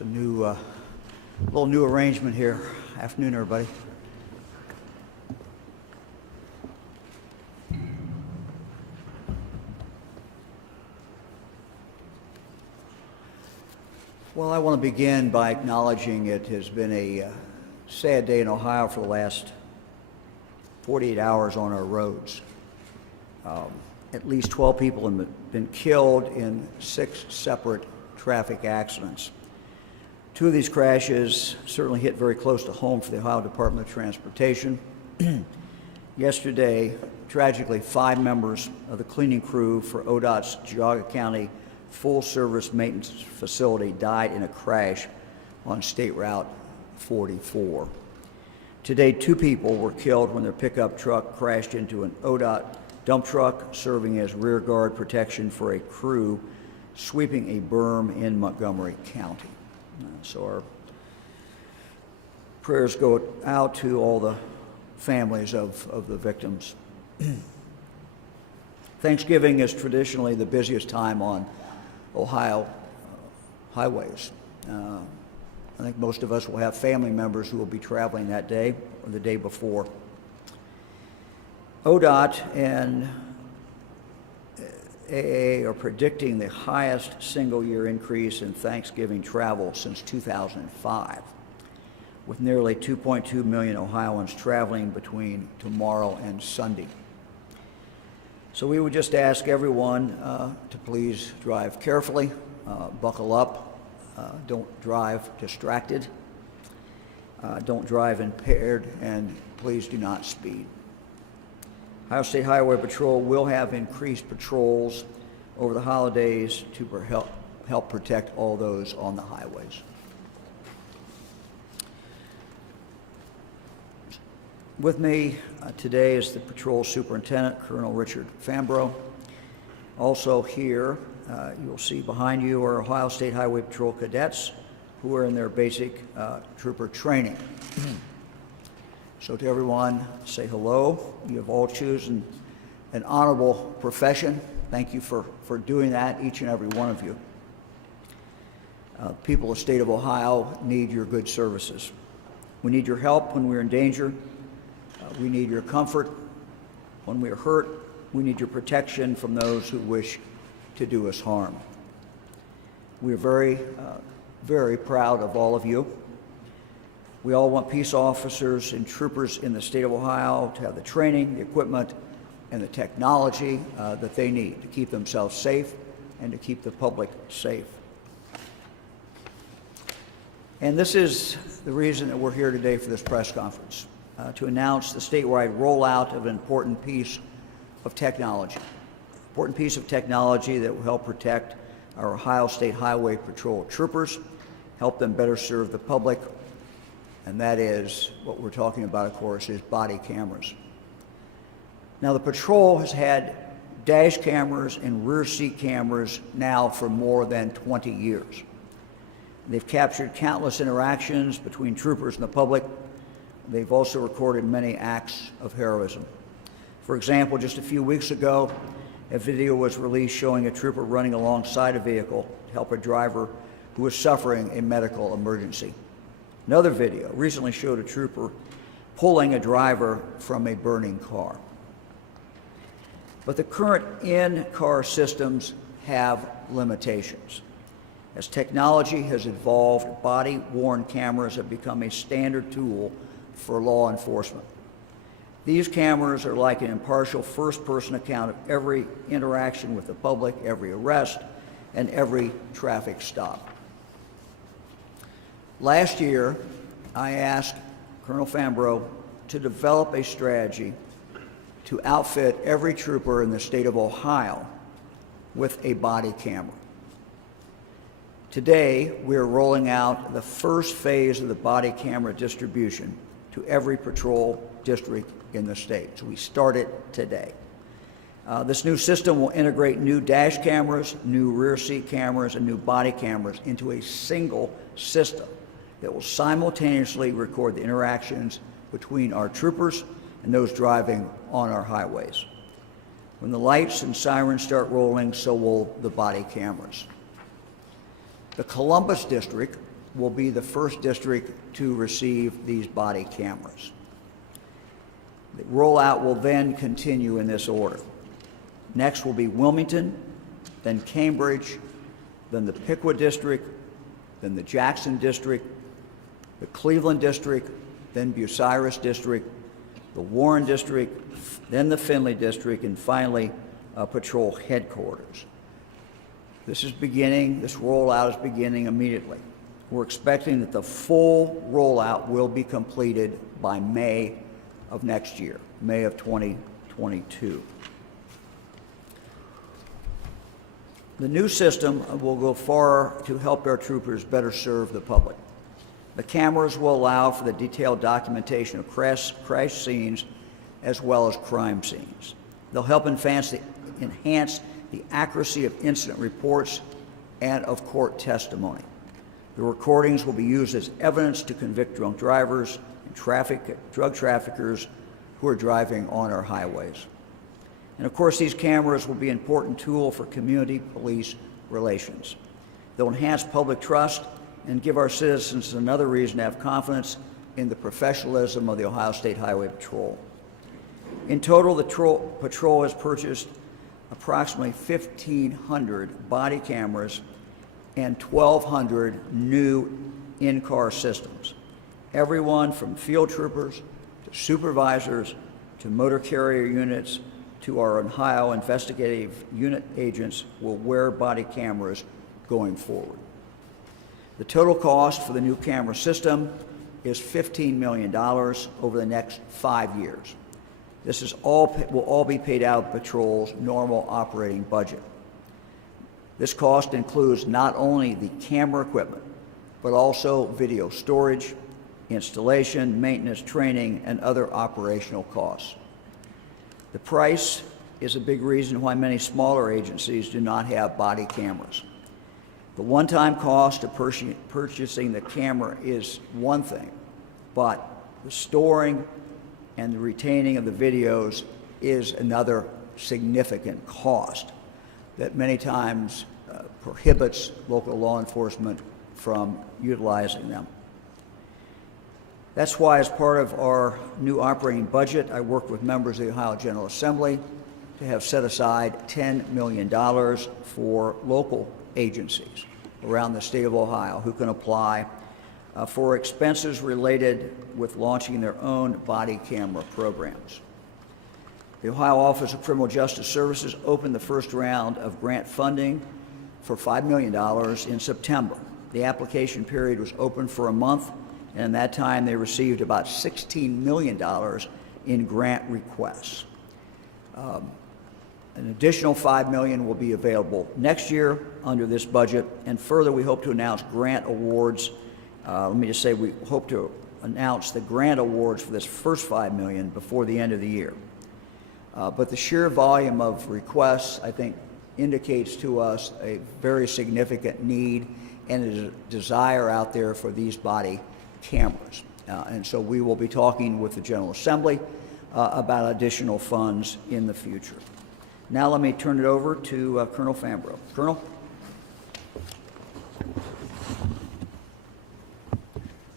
It's a little new arrangement here. Afternoon, everybody. Well, I want to begin by acknowledging it has been a sad day in Ohio for the last 48 hours on our roads. At least 12 people have been killed in 6 separate traffic accidents. 2 of these crashes certainly hit very close to home for the Ohio Department of Transportation. Yesterday, tragically, 5 members of the cleaning crew for ODOT's Geauga County full-service maintenance facility died in a crash on State Route 44. Today, 2 people were killed when their pickup truck crashed into an ODOT dump truck serving as rear guard protection for a crew sweeping a berm in Montgomery County. So our prayers go out to all the families of the victims. Thanksgiving is traditionally the busiest time on Ohio highways. I think most of us will have family members who will be traveling that day or the day before. ODOT and AA are predicting the highest single-year increase in Thanksgiving travel since 2005, with nearly 2.2 million Ohioans traveling between tomorrow and Sunday. So we would just ask everyone to please drive carefully, buckle up, don't drive distracted, don't drive impaired, and please do not speed. Ohio State Highway Patrol will have increased patrols over the holidays to help protect all those on the highways. With me today is the Patrol Superintendent, Colonel Richard Fambro. Also here, you'll see behind you are Ohio State Highway Patrol cadets who are in their basic trooper training. So to everyone, say hello. You have all chosen an honorable profession. Thank you for doing that, each and every one of you. People of the state of Ohio need your good services. We need your help when we're in danger. We need your comfort when we are hurt. We need your protection from those who wish to do us harm. We are very, very proud of all of you. We all want peace officers and troopers in the state of Ohio to have the training, the equipment, and the technology that they need to keep themselves safe and to keep the public safe. And this is the reason that we're here today for this press conference, to announce the statewide rollout of an important piece of technology. Important piece of technology that will help protect our Ohio State Highway Patrol troopers, help them better serve the public, and that is what we're talking about, of course, is body cameras. Now, the patrol has had dash cameras and rear seat cameras now for more than 20 years. They've captured countless interactions between troopers and the public. They've also recorded many acts of heroism. For example, just a few weeks ago, a video was released showing a trooper running alongside a vehicle to help a driver who was suffering a medical emergency. Another video recently showed a trooper pulling a driver from a burning car. But the current in-car systems have limitations. As technology has evolved, body-worn cameras have become a standard tool for law enforcement. These cameras are like an impartial first-person account of every interaction with the public, every arrest, and every traffic stop. Last year, I asked Colonel Fambro to develop a strategy to outfit every trooper in the state of Ohio with a body camera. Today, we are rolling out the first phase of the body camera distribution to every patrol district in the state. So we start it today. This new system will integrate new dash cameras, new rear seat cameras, and new body cameras into a single system that will simultaneously record the interactions between our troopers and those driving on our highways. When the lights and sirens start rolling, so will the body cameras. The Columbus District will be the first district to receive these body cameras. The rollout will then continue in this order. Next will be Wilmington, then Cambridge, then the Piqua District, then the Jackson District, the Cleveland District, then Bucyrus District, the Warren District, then the Findlay District, and finally, Patrol Headquarters. This rollout is beginning immediately. We're expecting that the full rollout will be completed by May of next year, May of 2022. The new system will go far to help our troopers better serve the public. The cameras will allow for the detailed documentation of crash scenes as well as crime scenes. They'll help enhance the accuracy of incident reports and of court testimony. The recordings will be used as evidence to convict drunk drivers and drug traffickers who are driving on our highways. And of course, these cameras will be an important tool for community police relations. They'll enhance public trust and give our citizens another reason to have confidence in the professionalism of the Ohio State Highway Patrol. In total, the patrol has purchased approximately 1,500 body cameras and 1,200 new in-car systems. Everyone from field troopers to supervisors to motor carrier units to our Ohio investigative unit agents will wear body cameras going forward. The total cost for the new camera system is $15 million over the next 5 years. This will all be paid out of the patrol's normal operating budget. This cost includes not only the camera equipment, but also video storage, installation, maintenance, training, and other operational costs. The price is a big reason why many smaller agencies do not have body cameras. The one-time cost of purchasing the camera is one thing, but the storing and the retaining of the videos is another significant cost that many times prohibits local law enforcement from utilizing them. That's why, as part of our new operating budget, I worked with members of the Ohio General Assembly to have set aside $10 million for local agencies around the state of Ohio who can apply for expenses related with launching their own body camera programs. The Ohio Office of Criminal Justice Services opened the first round of grant funding for $5 million in September. The application period was open for a month, and in that time they received about $16 million in grant requests. An additional $5 million will be available next year under this budget, and further we hope to announce grant awards. Let me just say we hope to announce the grant awards for this first $5 million before the end of the year. But the sheer volume of requests, I think, indicates to us a very significant need and a desire out there for these body cameras. And so we will be talking with the General Assembly about additional funds in the future. Now let me turn it over to Colonel Fambro. Colonel?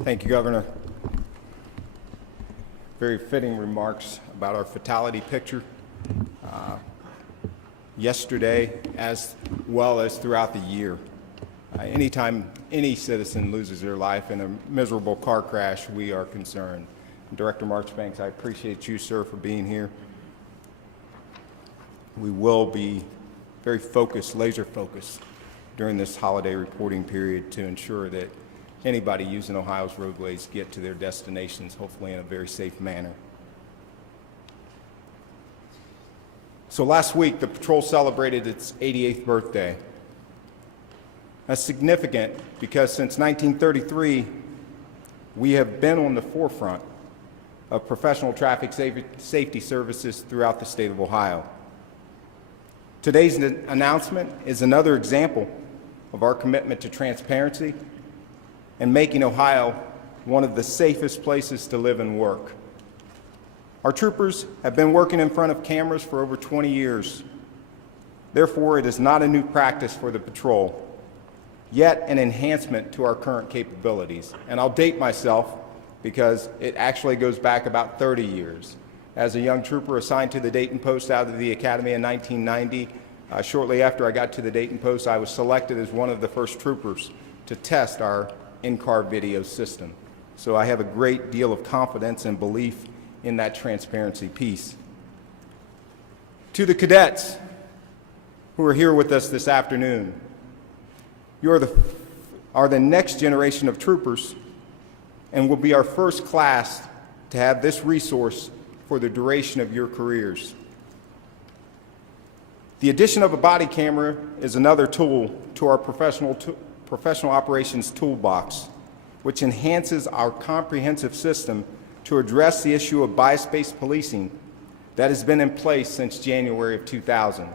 Thank you, Governor. Very fitting remarks about our fatality picture. Yesterday, as well as throughout the year. Anytime any citizen loses their life in a miserable car crash, we are concerned. Director Marchbanks, I appreciate you, sir, for being here. We will be very focused, laser focused, during this holiday reporting period to ensure that anybody using Ohio's roadways get to their destinations, hopefully in a very safe manner. So last week, the patrol celebrated its 88th birthday. That's significant because since 1933, we have been on the forefront of professional traffic safety services throughout the state of Ohio. Today's announcement is another example of our commitment to transparency and making Ohio one of the safest places to live and work. Our troopers have been working in front of cameras for over 20 years. Therefore, it is not a new practice for the patrol. yet an enhancement to our current capabilities. And I'll date myself because it actually goes back about 30 years. As a young trooper assigned to the Dayton Post out of the Academy in 1990, shortly after I got to the Dayton Post, I was selected as one of the first troopers to test our in-car video system. So I have a great deal of confidence and belief in that transparency piece. To the cadets who are here with us this afternoon, you are the next generation of troopers and will be our first class to have this resource for the duration of your careers. The addition of a body camera is another tool to our professional operations toolbox, which enhances our comprehensive system to address the issue of bias-based policing that has been in place since January of 2000.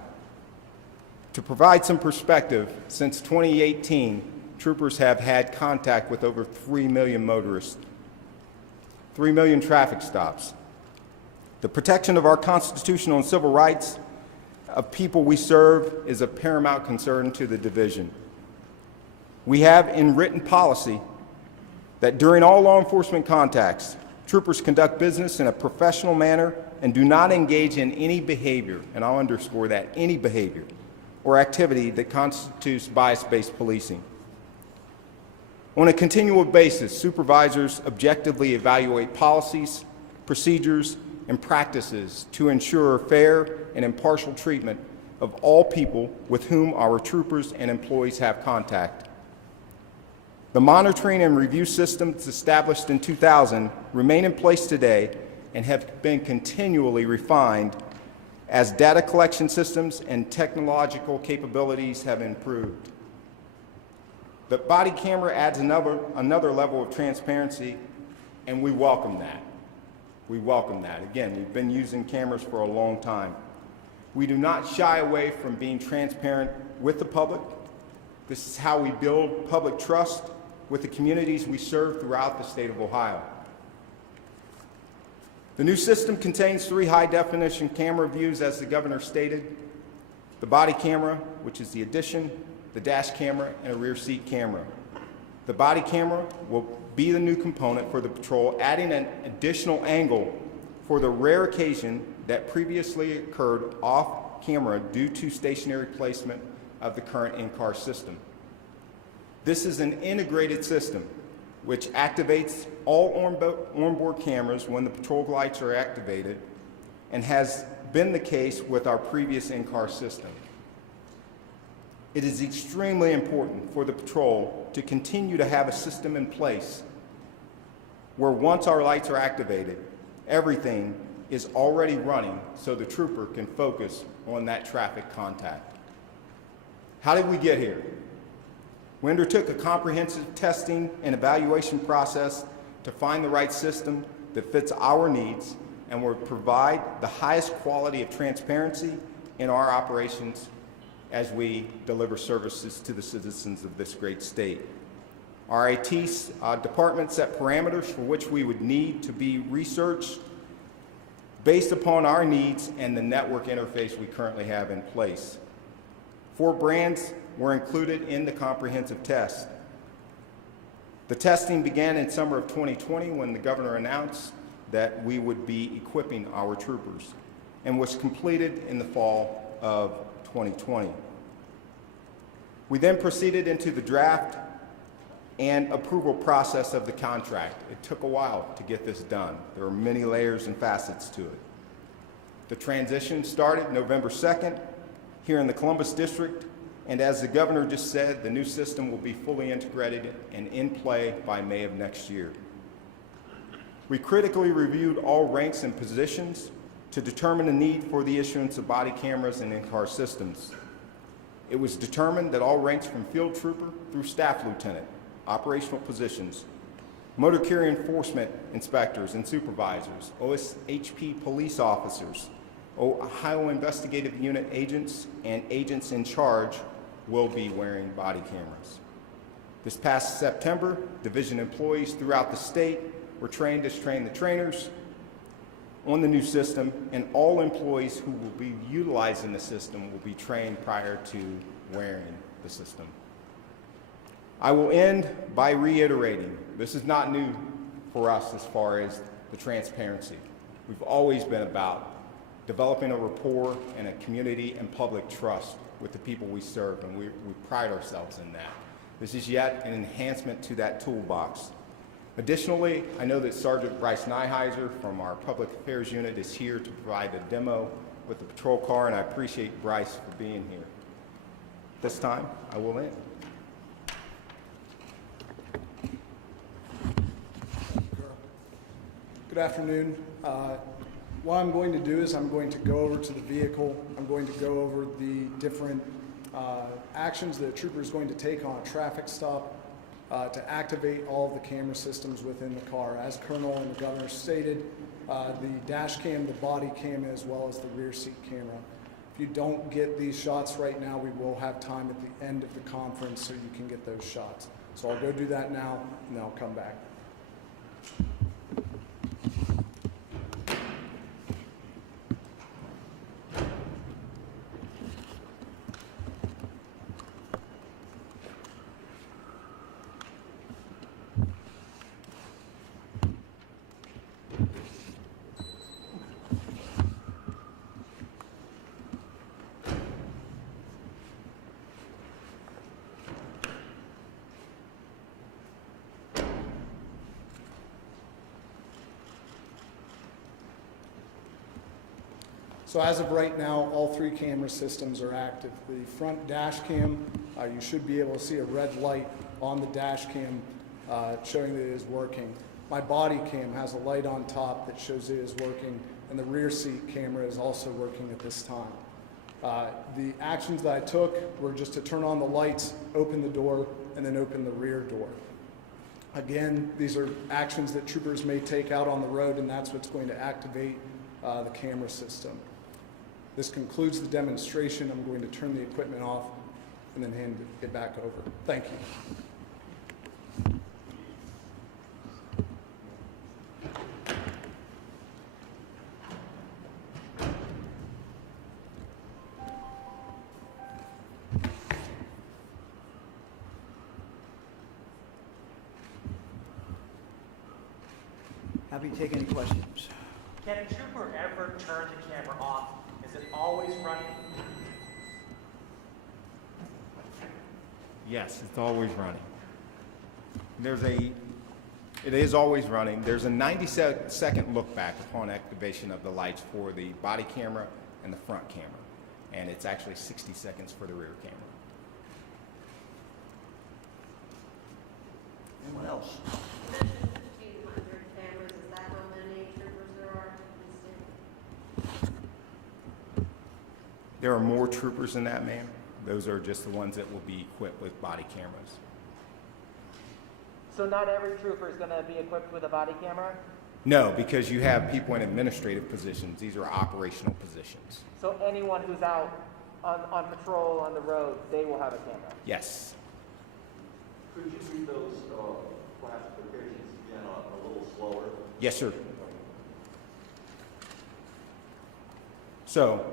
To provide some perspective, since 2018, troopers have had contact with over 3 million motorists, 3 million traffic stops. The protection of our constitutional and civil rights of people we serve is of paramount concern to the division. We have in written policy that during all law enforcement contacts, troopers conduct business in a professional manner and do not engage in any behavior, and I'll underscore that, any behavior or activity that constitutes bias-based policing. On a continual basis, supervisors objectively evaluate policies, procedures, and practices to ensure fair and impartial treatment of all people with whom our troopers and employees have contact. The monitoring and review systems established in 2000 remain in place today and have been continually refined as data collection systems and technological capabilities have improved. The body camera adds another level of transparency, and we welcome that. We welcome that. Again, we've been using cameras for a long time. We do not shy away from being transparent with the public. This is how we build public trust with the communities we serve throughout the state of Ohio. The new system contains 3 high-definition camera views, as the governor stated: the body camera, which is the addition, the dash camera, and a rear seat camera. The body camera will be the new component for the patrol, adding an additional angle for the rare occasion that previously occurred off camera due to stationary placement of the current in-car system. This is an integrated system which activates all onboard cameras when the patrol lights are activated, and has been the case with our previous in-car system. It is extremely important for the patrol to continue to have a system in place where once our lights are activated, everything is already running so the trooper can focus on that traffic contact. How did we get here? We undertook a comprehensive testing and evaluation process to find the right system that fits our needs and will provide the highest quality of transparency in our operations as we deliver services to the citizens of this great state. Our IT department set parameters for which we would need to be researched based upon our needs and the network interface we currently have in place. 4 brands were included in the comprehensive test. The testing began in summer of 2020 when the governor announced that we would be equipping our troopers, and was completed in the fall of 2020. We then proceeded into the draft and approval process of the contract. It took a while to get this done. There are many layers and facets to it. The transition started November 2nd here in the Columbus District, and as the governor just said, the new system will be fully integrated and in play by May of next year. We critically reviewed all ranks and positions to determine the need for the issuance of body cameras and in-car systems. It was determined that all ranks from field trooper through staff lieutenant, operational positions, motor carrier enforcement inspectors and supervisors, OSHP police officers, Ohio Investigative Unit agents, and agents in charge will be wearing body cameras. This past September, division employees throughout the state were trained as train the trainers on the new system, and all employees who will be utilizing the system will be trained prior to wearing the system. I will end by reiterating, this is not new for us as far as the transparency. We've always been about developing a rapport and a community and public trust with the people we serve, and we pride ourselves in that. This is yet an enhancement to that toolbox. Additionally, I know that Sergeant Bryce Nyheiser from our Public Affairs Unit is here to provide a demo with the patrol car, and I appreciate Bryce for being here. This time, I will end. Good afternoon. What I'm going to do is I'm going to go over to the vehicle. I'm going to go over the different actions that a trooper is going to take on a traffic stop to activate all of the camera systems within the car. As Colonel and the Governor stated, the dash cam, the body cam, as well as the rear seat camera. If you don't get these shots right now, we will have time at the end of the conference so you can get those shots. So I'll go do that now, and then I'll come back. So as of right now, all three camera systems are active. The front dash cam, you should be able to see a red light on the dash cam showing that it is working. My body cam has a light on top that shows it is working, and the rear seat camera is also working at this time. The actions that I took were just to turn on the lights, open the door, and then open the rear door. Again, these are actions that troopers may take out on the road, and that's what's going to activate the camera system. This concludes the demonstration. I'm going to turn the equipment off and then hand it back over. Thank you. Happy to take any questions. Can a trooper ever turn the camera off? Is it always running? Yes, it's always running. It is always running. There's a 90-second look back upon activation of the lights for the body camera and the front camera. And it's actually 60 seconds for the rear camera. Anyone else? You mentioned 1,500 cameras. Is that how many troopers there are in the state? There are more troopers than that, ma'am. Those are just the ones that will be equipped with body cameras. So not every trooper is going to be equipped with a body camera? No, because you have people in administrative positions. These are operational positions. So anyone who's out on patrol on the road, they will have a camera? Yes. Could you read those classifications again a little slower? Yes, sir. So,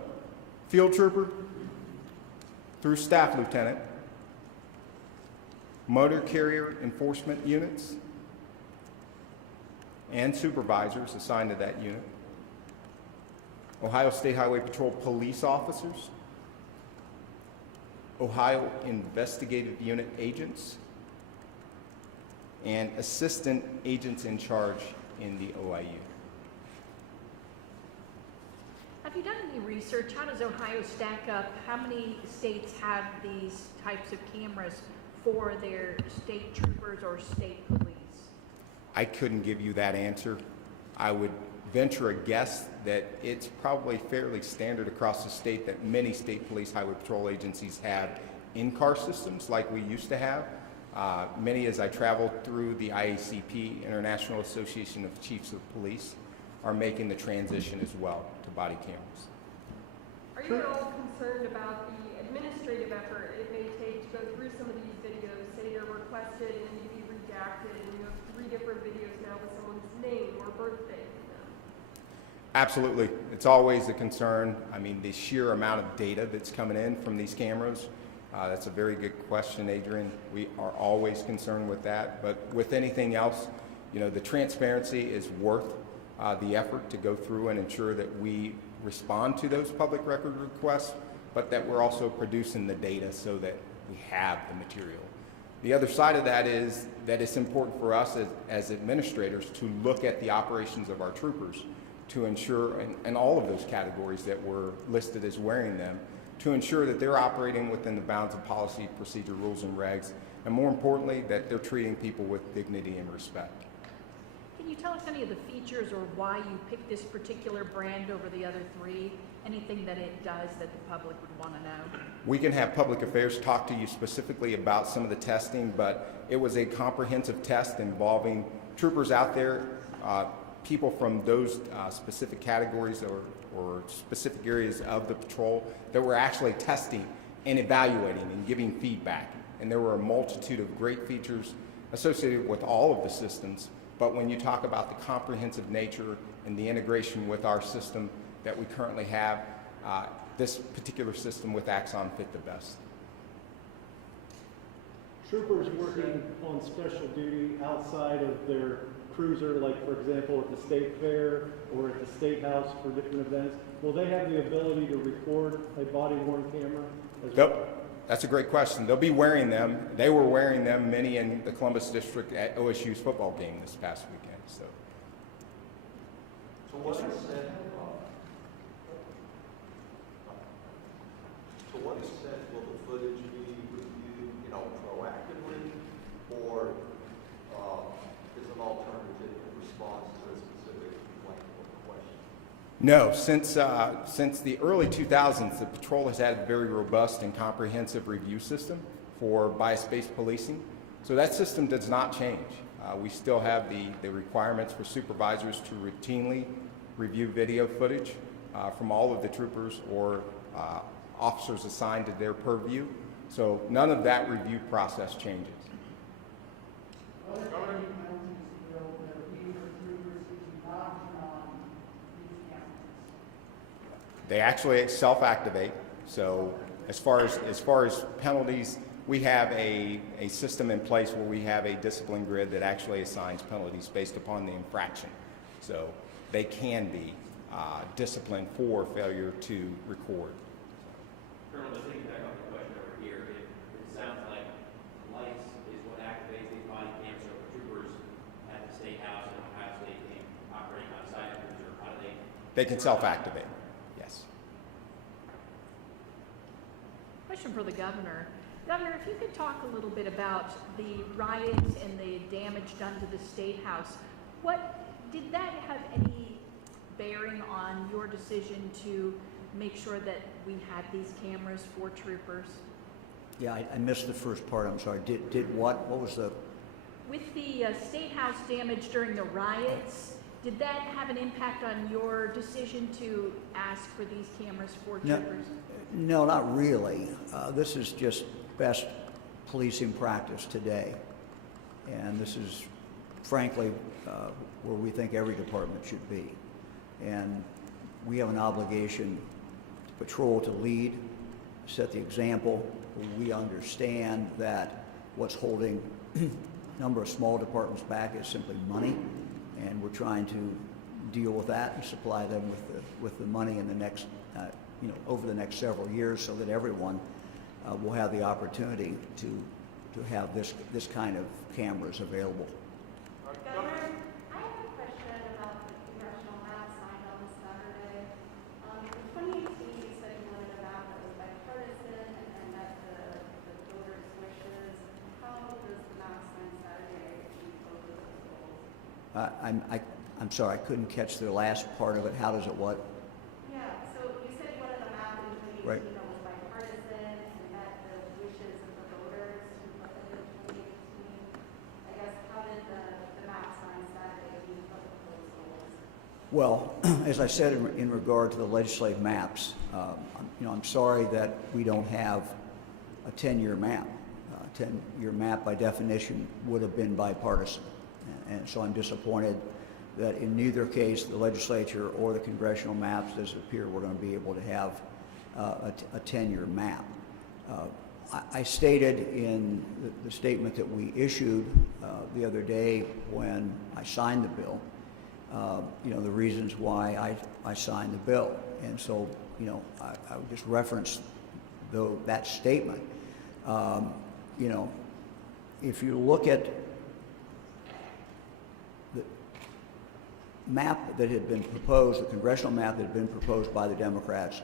field trooper through staff lieutenant, motor carrier enforcement units, and supervisors assigned to that unit, Ohio State Highway Patrol police officers, Ohio Investigative Unit agents, and assistant agents in charge in the OIU. Have you done any research? How does Ohio stack up? How many states have these types of cameras for their state troopers or state police? I couldn't give you that answer. I would venture a guess that it's probably fairly standard across the state that many state police highway patrol agencies have in-car systems like we used to have. Many, as I traveled through the IACP, International Association of Chiefs of Police, are making the transition as well to body cameras. Are you at all concerned about the administrative effort it may take to go through some of these videos, say they're requested and need to be redacted, and you have 3 different videos now with someone's name or birthday in them? Absolutely. It's always a concern. I mean, the sheer amount of data that's coming in from these cameras That's a very good question, Adrian. We are always concerned with that, but with anything else, you know, the transparency is worth the effort to go through and ensure that we respond to those public record requests, but that we're also producing the data so that we have the material. The other side of that is that it's important for us as administrators to look at the operations of our troopers to ensure, in all of those categories that were listed as wearing them, to ensure that they're operating within the bounds of policy, procedure, rules, and regs, and more importantly, that they're treating people with dignity and respect. Can you tell us any of the features or why you picked this particular brand over the other three? Anything that it does that the public would want to know? We can have public affairs talk to you specifically about some of the testing, but it was a comprehensive test involving troopers out there, people from those specific categories or specific areas of the patrol that were actually testing and evaluating and giving feedback. And there were a multitude of great features associated with all of the systems, but when you talk about the comprehensive nature and the integration with our system that we currently have, this particular system with Axon fit the best. Troopers working on special duty outside of their cruiser, like for example at the state fair or at the state house for different events, will they have the ability to record a body-worn camera as well? That's a great question. They'll be wearing them. They were wearing them, many in the Columbus district at OSU's football game this past weekend. So what extent, to what extent will the footage be reviewed, you know, proactively, or is an alternative response to a specific complaint or question? no, since the early 2000s, the patrol has had a very robust and comprehensive review system for bias-based policing. So that system does not change. We still have the requirements for supervisors to routinely review video footage from all of the troopers or officers assigned to their purview. So none of that review process changes. They actually self-activate. So as far as penalties, we have a system in place where we have a discipline grid that actually assigns penalties based upon the infraction. So they can be disciplined for failure to record. Colonel, just thinking back on the question over here, it sounds like lights is what activates these body cams. So for troopers at the State House and Ohio State team operating outside of cruiser, how do they? They can self-activate, yes. Question for the governor. Governor, if you could talk a little bit about the riots and the damage done to the State House, did that have any bearing on your decision to make sure that we had these cameras for troopers? Yeah, I missed the first part, I'm sorry. Did what? What was the? With the State House damage during the riots, did that have an impact on your decision to ask for these cameras for troopers? No, not really. This is just best policing practice today. And this is, frankly, where we think every department should be. And we have an obligation to patrol, to lead, set the example. We understand that what's holding a number of small departments back is simply money, and we're trying to deal with that and supply them with the money in the next, over the next several years, so that everyone will have the opportunity to have this kind of cameras available. Governor, I have a question about the congressional map signed on Saturday. In 2018, you said you wanted a map that was bipartisan and met the voters' wishes. How does the map signed Saturday achieve both of those goals? I'm sorry, I couldn't catch the last part of it. How does it what? Yeah, so you said you wanted a map in 2018 Right. that was bipartisan and met the wishes of the voters who voted in 2018. I guess, how did the map signed Saturday meet both of those goals? Well, as I said in regard to the legislative maps, I'm sorry that we don't have a 10-year map. A 10-year map, by definition, would have been bipartisan. And so I'm disappointed that in neither case, the legislature or the congressional maps, does it appear we're going to be able to have a 10-year map. I stated in the statement that we issued the other day when I signed the bill, the reasons why I signed the bill. And so, I would just reference that statement. If you look at the map that had been proposed, the congressional map that had been proposed by the Democrats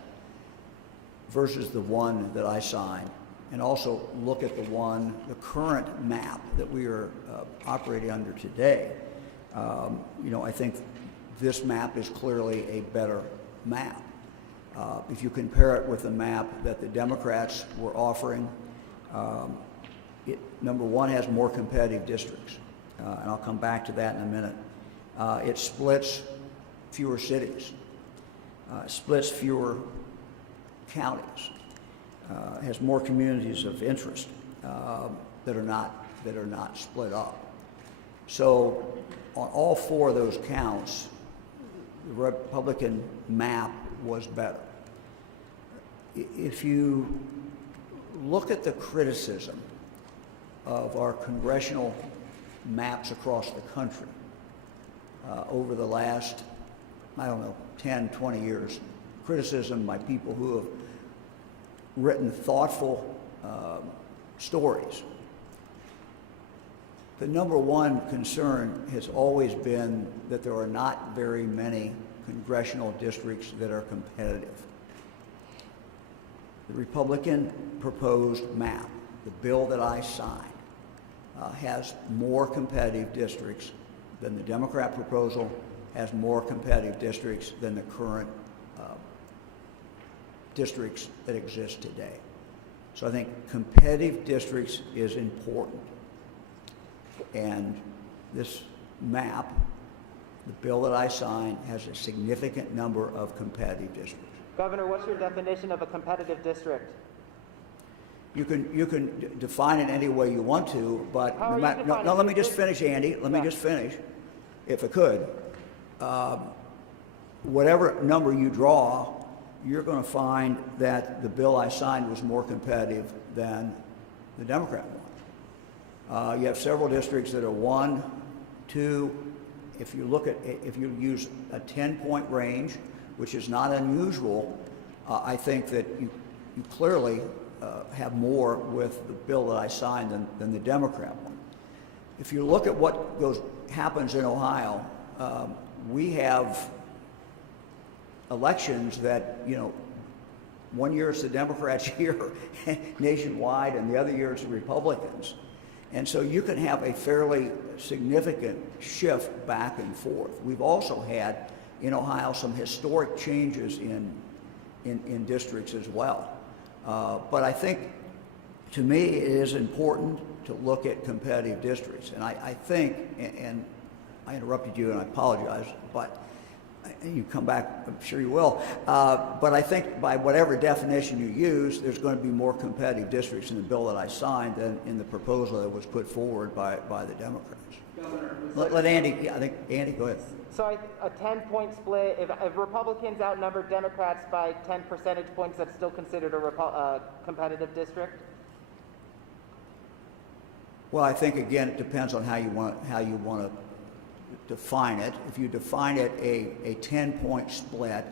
versus the one that I signed, and also look at the current map that we are operating under today, I think this map is clearly a better map. If you compare it with the map that the Democrats were offering, number one, has more competitive districts, and I'll come back to that in a minute. It splits fewer cities, splits fewer counties, has more communities of interest that are not split up. So on all four of those counts, the Republican map was better. If you look at the criticism of our congressional maps across the country over the last, 10, 20 years, criticism by people who have written thoughtful stories. The number one concern has always been that there are not very many congressional districts that are competitive. The Republican proposed map, the bill that I signed, has more competitive districts than the Democrat proposal, has more competitive districts than the current districts that exist today. So I think competitive districts is important. And this map, the bill that I signed, has a significant number of competitive districts. Governor, what's your definition of a competitive district? You can define it any way you want to, but How are you defining let me it? just finish, Andy. Let me just finish, if I could. Whatever number you draw, you're going to find that the bill I signed was more competitive than the Democrat one. You have several districts that are 1, 2. If you use a 10-point range, which is not unusual, I think that you clearly have more with the bill that I signed than the Democrat one. If you look at what happens in Ohio, we have elections that, 1 year it's the Democrats year nationwide, and the other year it's the Republicans. And so you can have a fairly significant shift back and forth. We've also had in Ohio some historic changes in districts as well. But I think, to me, it is important to look at competitive districts. And I think, and I interrupted you and I apologize, but you come back, I'm sure you will. But I think by whatever definition you use, there's going to be more competitive districts in the bill that I signed than in the proposal that was put forward by the Democrats. Let Andy, I think, Andy, go ahead. So a 10-point split, if Republicans outnumber Democrats by 10 percentage points, that's still considered a competitive district? Well, I think, again, it depends on how you want to define it. If you define it a 10-point split,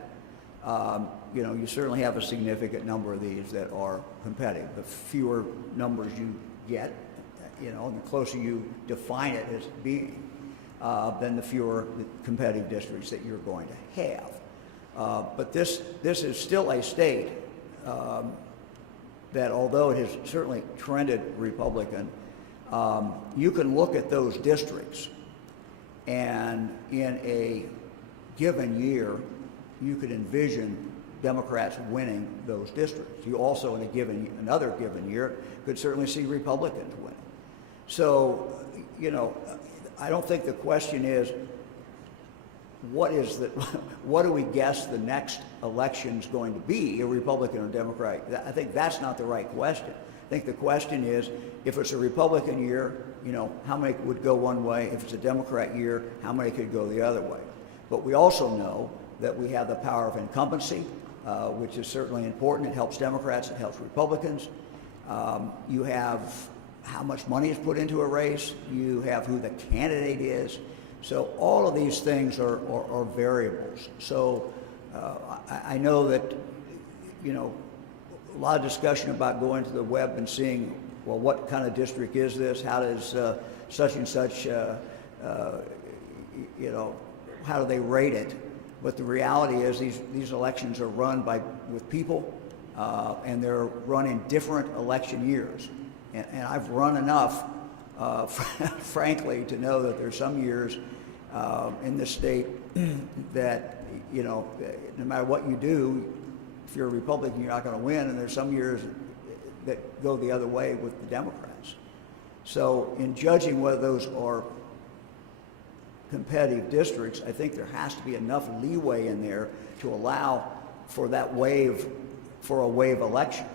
you certainly have a significant number of these that are competitive. The fewer numbers you get, and the closer you define it as being, then the fewer competitive districts that you're going to have. But this is still a state that, although it has certainly trended Republican, you can look at those districts, and in a given year, you could envision Democrats winning those districts. You also, in another given year, could certainly see Republicans winning. So, I don't think the question is, what do we guess the next election's going to be, a Republican or Democrat? I think that's not the right question. I think the question is, if it's a Republican year, how many would go one way? If it's a Democrat year, how many could go the other way? But we also know that we have the power of incumbency, which is certainly important. It helps Democrats, it helps Republicans. You have how much money is put into a race. You have who the candidate is. So all of these things are variables. So I know that, you know, a lot of discussion about going to the web and seeing, well, what kind of district is this? How does such and such, you know, how do they rate it? But the reality is these elections are run with people, and they're run in different election years. And I've run enough, frankly, to know that there's some years in this state that, you know, no matter what you do, if you're a Republican, you're not going to win. And there's some years that go the other way with the Democrats. So in judging whether those are competitive districts, I think there has to be enough leeway in there to allow for that wave, for a wave election.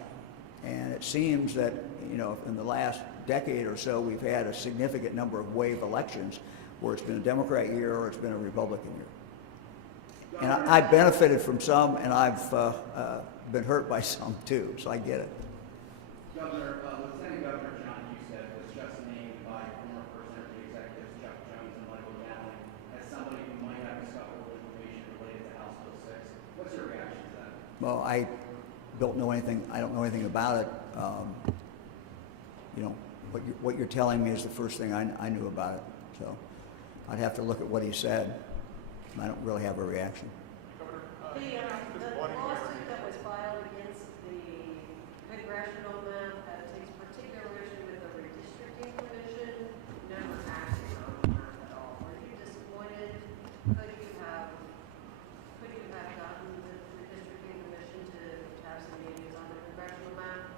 And it seems that, you know, in the last decade or so, we've had a significant number of wave elections where it's been a Democrat year or it's been a Republican year. And I benefited from some, and I've been hurt by some too, so I get it. Governor, Lieutenant Governor John Husted was just named by former First Energy executives Chuck Jones and Michael Dowling as somebody who might have discoverable information related to House Bill 6. What's your reaction to that? Well, I don't know anything about it. You know, what you're telling me is the first thing I knew about it. So I'd have to look at what he said. I don't really have a reaction. The lawsuit that was filed against the congressional map takes particular issue with the redistricting commission never acting on the map at all. Were you disappointed? Could you have gotten the redistricting commission to have some meetings on the congressional map?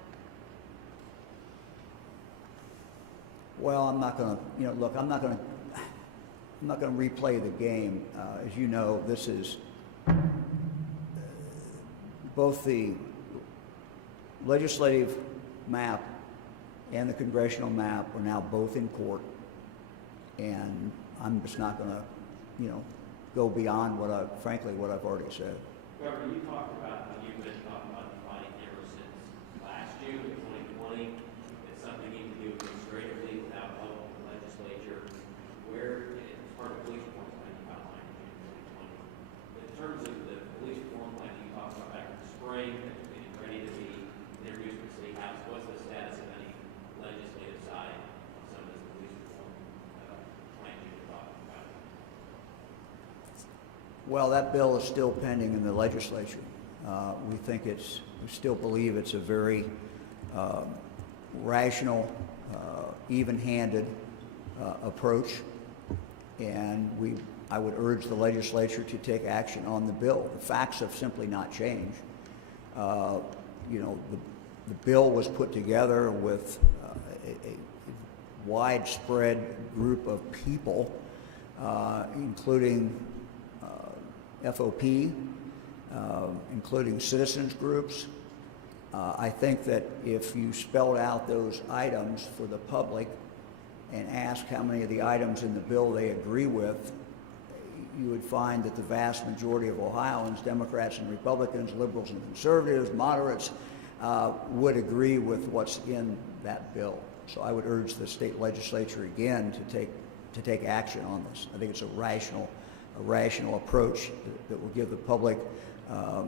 Well, I'm not going to, you know, look, I'm not going to replay the game. As you know, this is both the legislative map and the congressional map are now both in court, and I'm just not going to, you know, go beyond what I've already said. Governor, you talked about, you've been talking about defining ever since last June of 2020. It's something you can do administratively without help from the legislature. Where, as part of the police reform plan you outlined in June 2020. In terms of the police reform plan you talked about back in the spring, that's getting ready to be introduced to the State House, what's the status of any legislative side on some of this police reform plan you've been talking about? Well, that bill is still pending in the legislature. We still believe it's a very rational, even-handed approach, and I would urge the legislature to take action on the bill. The facts have simply not changed. You know, the bill was put together with a widespread group of people, including FOP, including citizens groups. I think that if you spelled out those items for the public and asked how many of the items in the bill they agree with, you would find that the vast majority of Ohioans, Democrats and Republicans, liberals and conservatives, moderates, would agree with what's in that bill. So I would urge the state legislature again to take action on this. I think it's a rational approach that will give the public, I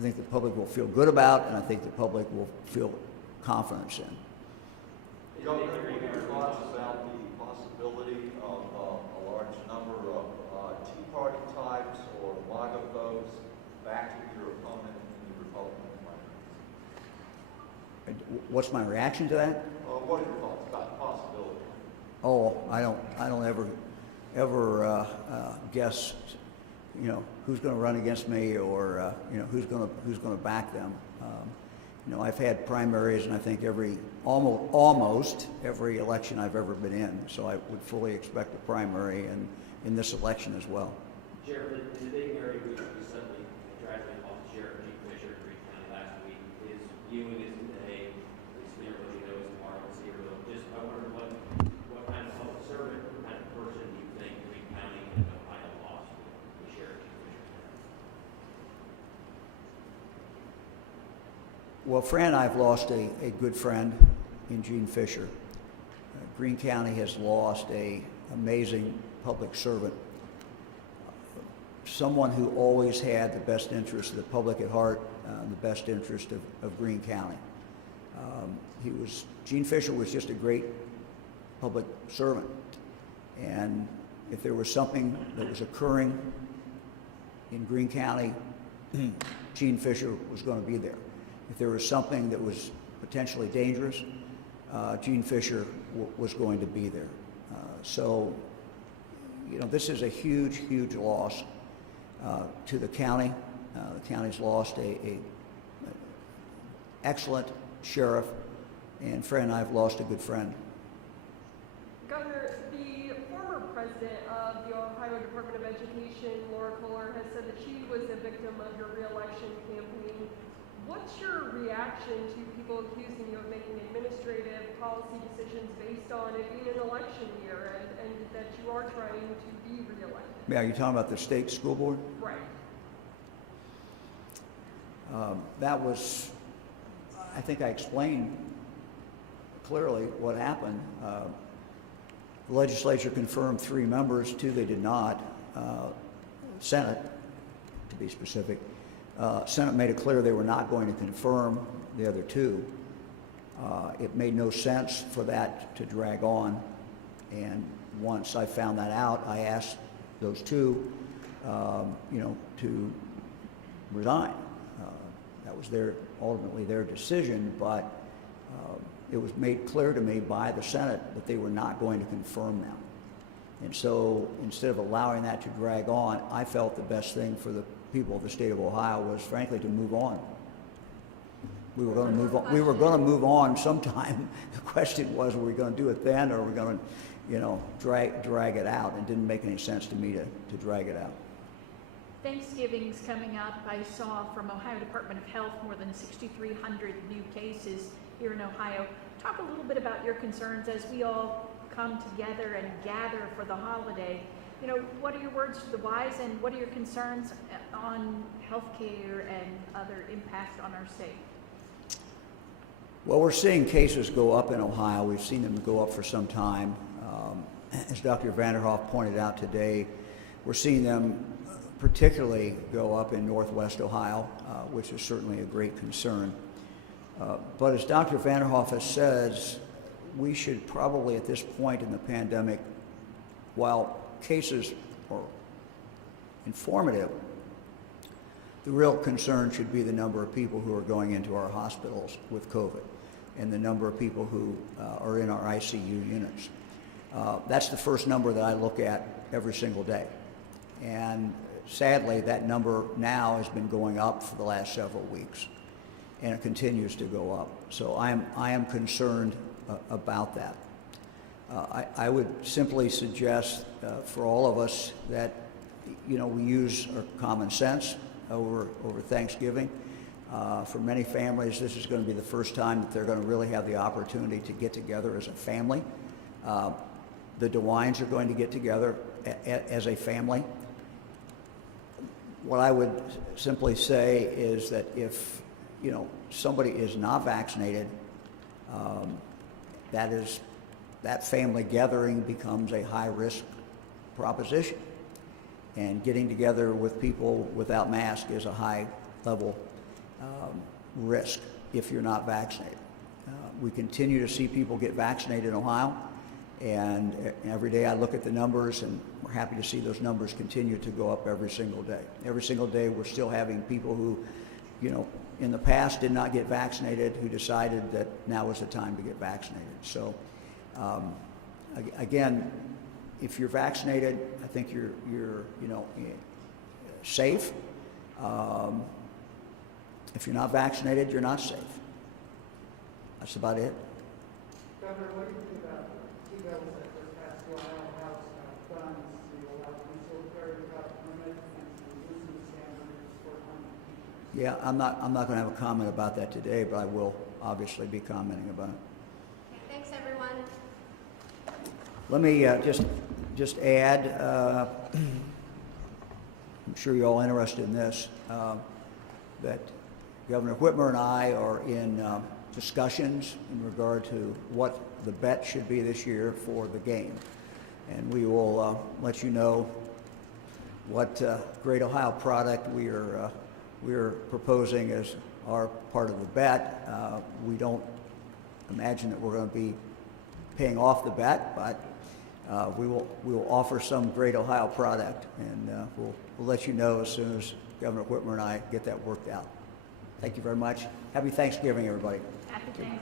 think the public will feel good about, and I think the public will feel confidence in. Governor, what are your thoughts about the possibility of a large number of Tea Party types or MAGA folks backing your opponent in the Republican primaries? What's my reaction to that? What are your thoughts about the possibility? Oh, I don't ever guess, you know, who's going to run against me or you know, who's going to back them. You know, I've had primaries, and I think almost every election I've ever been in. So I would fully expect a primary in this election as well. Sheriff, in the big area we suddenly tragically lost Sheriff Chief Fisher in Green County last week. His viewing is today. At least everybody knows tomorrow in Cedarville. Just I wonder what kind of public servant, what kind of person do you think Green County and Ohio lost with Sheriff Chief Fisher? Well, Fran and I have lost a good friend in Gene Fisher. Greene County has lost an amazing public servant, someone who always had the best interest of the public at heart, the best interest of Greene County. Gene Fisher was just a great public servant. And if there was something that was occurring in Greene County, Gene Fisher was going to be there. If there was something that was potentially dangerous, Gene Fisher was going to be there. So, you know, this is a huge, huge loss to the county. The county's lost a excellent sheriff, and Fran and I have lost a good friend. Governor, the former president of the Ohio Department of Education, Laura Kohler, has said that she was a victim of your re-election campaign. What's your reaction to people accusing you of making administrative policy decisions based on it being an election year and that you are trying to be re-elected? Yeah, are you talking about the state school board? Right. That was, I think I explained clearly what happened. The legislature confirmed 3 members, 2 they did not. Senate, to be specific, Senate made it clear they were not going to confirm the other 2. It made no sense for that to drag on, and once I found that out, I asked those 2, to resign. That was ultimately their decision, but it was made clear to me by the Senate that they were not going to confirm them. And so instead of allowing that to drag on, I felt the best thing for the people of the state of Ohio was, frankly, to move on. We were going to move on. We were going to move on sometime. The question was, were we going to do it then, or were we going to, drag it out? It didn't make any sense to me to drag it out. Thanksgiving's coming up. I saw from Ohio Department of Health more than 6,300 new cases here in Ohio. Talk a little bit about your concerns as we all come together and gather for the holiday. You know, what are your words to the wise, and what are your concerns on healthcare and other impacts on our state? Well, we're seeing cases go up in Ohio. We've seen them go up for some time. As Dr. Vanderhoff pointed out today, we're seeing them particularly go up in Northwest Ohio, which is certainly a great concern. But as Dr. Vanderhoff has said, we should probably at this point in the pandemic, while cases are informative, the real concern should be the number of people who are going into our hospitals with COVID and the number of people who are in our ICU units. That's the first number that I look at every single day. And sadly, that number now has been going up for the last several weeks, and it continues to go up. So I am concerned about that. I would simply suggest for all of us that, we use our common sense over Thanksgiving. For many families, this is going to be the first time that they're going to really have the opportunity to get together as a family. The DeWines are going to get together as a family. What I would simply say is that if, somebody is not vaccinated, that family gathering becomes a high-risk proposition. And getting together with people without masks is a high-level risk if you're not vaccinated. We continue to see people get vaccinated in Ohio, and every day I look at the numbers, and we're happy to see those numbers continue to go up every single day. Every single day we're still having people who, in the past did not get vaccinated, who decided that now was the time to get vaccinated. So, again, if you're vaccinated, I think you're safe. If you're not vaccinated, you're not safe. That's about it. Governor, what do you think about two bills that were passed to Ohio House about guns to allow concealed carry without a permit and to loosen the standards for gun? Yeah, I'm not going to have a comment about that today, but I will obviously be commenting about it. Okay, thanks, everyone. Let me just add, I'm sure you're all interested in this, that Governor Whitmer and I are in discussions in regard to what the bet should be this year for the game. And we will let you know what Great Ohio product we are proposing as our part of the bet. We don't imagine that we're going to be paying off the bet, but we will offer some Great Ohio product, and we'll let you know as soon as Governor Whitmer and I get that worked out. Thank you very much. Happy Thanksgiving, everybody. Happy Thanksgiving.